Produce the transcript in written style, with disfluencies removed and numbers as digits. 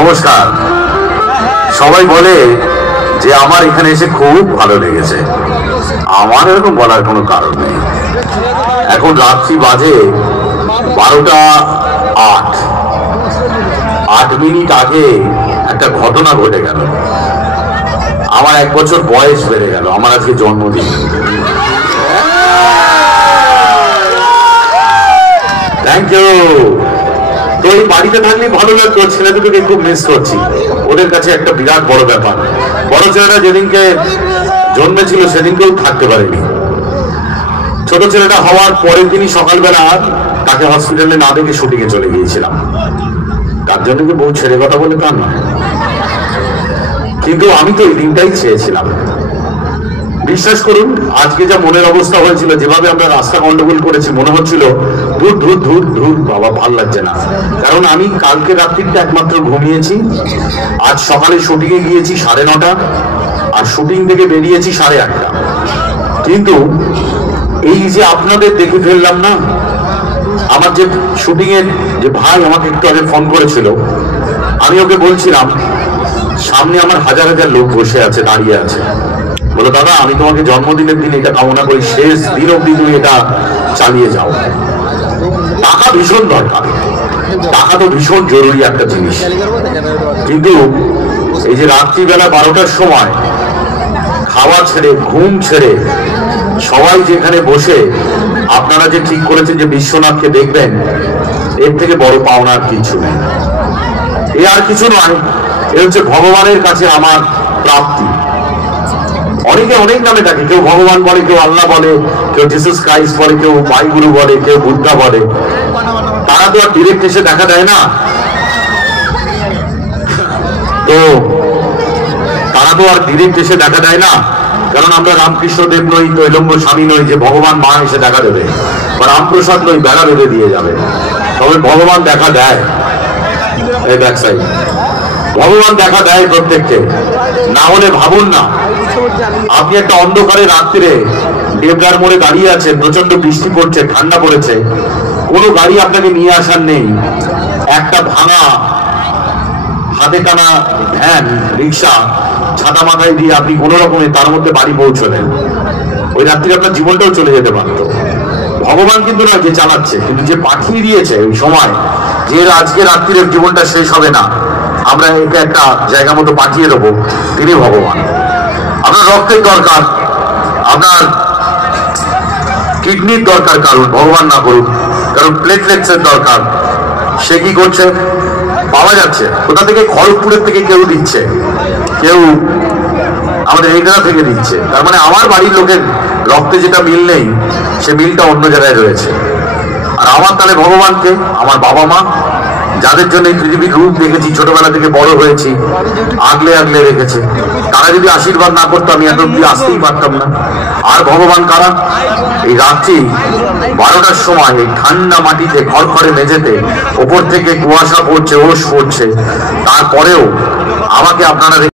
নমস্কার। সবাই বলে যে আমার এখানে এসে খুব ভালো লেগেছে। আমার এরকম বলার কোনো কারণ নেই। এখন রাত্রি বাজে 12:08 আগে একটা ঘটনা ঘটে গেল। আমার 1 বছর বয়স বেড়ে গেল। আমার আজকে জন্মদিন। Thank you. তো এই বাড়িতে থাকলে ভালো লাগতো। ছেলে দুটোকে খুব মিস করছি। ওদের কাছে একটা বিরাট বড় ব্যাপার। বড় ছেলেটা যেদিনকে জন্মেছিল সেদিনকেও থাকতে পারেনি। ছোট ছেলেটা হওয়ার পরের দিনই সকালবেলা তাকে হসপিটালে না দেখে শুটিংয়ে চলে গিয়েছিলাম। তার জন্য কি বউ ছেড়ে কথা বলে তা নয়, কিন্তু আমি তো এই দিনটাই চেয়েছিলাম। বিশ্বাস করুন, আজকে যা মনের অবস্থা হয়েছিল, যেভাবে আমরা রাস্তা গন্ডগোল করেছি, মনে হচ্ছিল ধুর ধুর ধুর ধুর বাবা, ভাল লাগছে না। কারণ আমি কালকে রাত্রিটা একমাত্র ঘুমিয়েছি। আজ সকালে শুটিং এ গিয়েছি 9:30, আর শুটিং থেকে বেরিয়েছি 8:30। কিন্তু এই যে আপনাদের দেখে ফেললাম না, আমার যে শুটিং এর যে ভাই আমাকে একটু আগে ফোন করেছিল, আমি ওকে বলছিলাম সামনে আমার হাজার হাজার লোক বসে আছে, দাঁড়িয়ে আছে। বলো দাদা, আমি তোমাকে জন্মদিনের দিন এটা কামনা করি শেষ দিন অব্দি তুমি এটা চালিয়ে যাও। টাকা ভীষণ দরকার, টাকা তো ভীষণ জরুরি একটা জিনিস। কিন্তু এই যে রাত্রিবেলা 12টার সময় খাওয়া ছেড়ে, ঘুম ছেড়ে সবাই যেখানে বসে আপনারা যে ঠিক করেছেন যে বিশ্বনাথকে দেখবেন, এর থেকে বড় পাওনা আর কিছু নেই। এ আর কিছু নয়, এ হচ্ছে ভগবানের কাছে আমার প্রাপ্তি। অনেকে অনেক নামে ডাকে, কেউ ভগবান বলে, কেউ আল্লাহ বলে, কেউ জিসাস ক্রাইস্ট বলে, কেউ বাইগুরু বলে, কেউ বুদ্ধা বলে। তারা তো আর ডিরেক্ট এসে দেখা দেয় না। তো তারা তো আর ডিরেক্ট এসে দেখা দেয় না, কারণ আমরা রামকৃষ্ণ দেব নই, তৈলঙ্গ স্বামী নই যে ভগবান মা এসে দেখা দেবে, বা রামপ্রসাদ নই বেড়া বেঁধে দিয়ে যাবে। তবে ভগবান দেখা দেয়, এই ব্যাক সাইড ভগবান দেখা দেয় প্রত্যেককে। না হলে ভাবুন না, আপনি একটা অন্ধকারে রাত্রিরে দেবদার মোড়ে দাঁড়িয়ে আছেন, প্রচন্ড বৃষ্টি পড়ছে, ঠান্ডা পড়েছে, কোনো গাড়ি আপনাকে নিয়ে আসার নেই। একটা ভাঙা হাতে টানা ভ্যান, রিক্সা, ছাতা মাথায় দিয়ে আপনি কোন রকমে তার মধ্যে বাড়ি পৌঁছলেন। ওই রাত্রি আপনার জীবনটাও চলে যেতে পারত। ভগবান কিন্তু নয় যে চালাচ্ছে, কিন্তু যে পাঠিয়ে দিয়েছে ওই সময়, যে আজকে রাত্রির জীবনটা শেষ হবে না, আমরা একে একটা জায়গা মতো পাঠিয়ে দেবো, তিনি ভগবান। আপনার রক্তের দরকার, আপনার কিডনির দরকার, কারণ ভগবান না করুক, কারণ প্লেটলেটস এর দরকার। সে কি করছে? পাওয়া যাচ্ছে কোথা থেকে? খড়গপুরের থেকে কেউ দিচ্ছে, কেউ আমাদের এখানা থেকে দিচ্ছে। তার মানে আমার বাড়ির লোকের রক্তে যেটা মিল নেই, সে মিলটা অন্য জায়গায় রয়েছে। আর আমার তাহলে ভগবানকে, আমার বাবা মা, যাদের জন্য এই পৃথিবীর রূপ দেখেছি, ছোটবেলা থেকে বড় হয়েছি, আগলে আগলে রেখেছে, তারা যদি আশীর্বাদ না করতো আমি এত অব্দি আসতেই পারতাম না। আর ভগবান কারা? এই রাত্রি 12টার সময় এই ঠান্ডা মাটিতে, খড়খড়ে মেঝেতে, ওপর থেকে কুয়াশা পড়ছে, ওশ পড়ছে, তারপরেও আমাকে আপনারা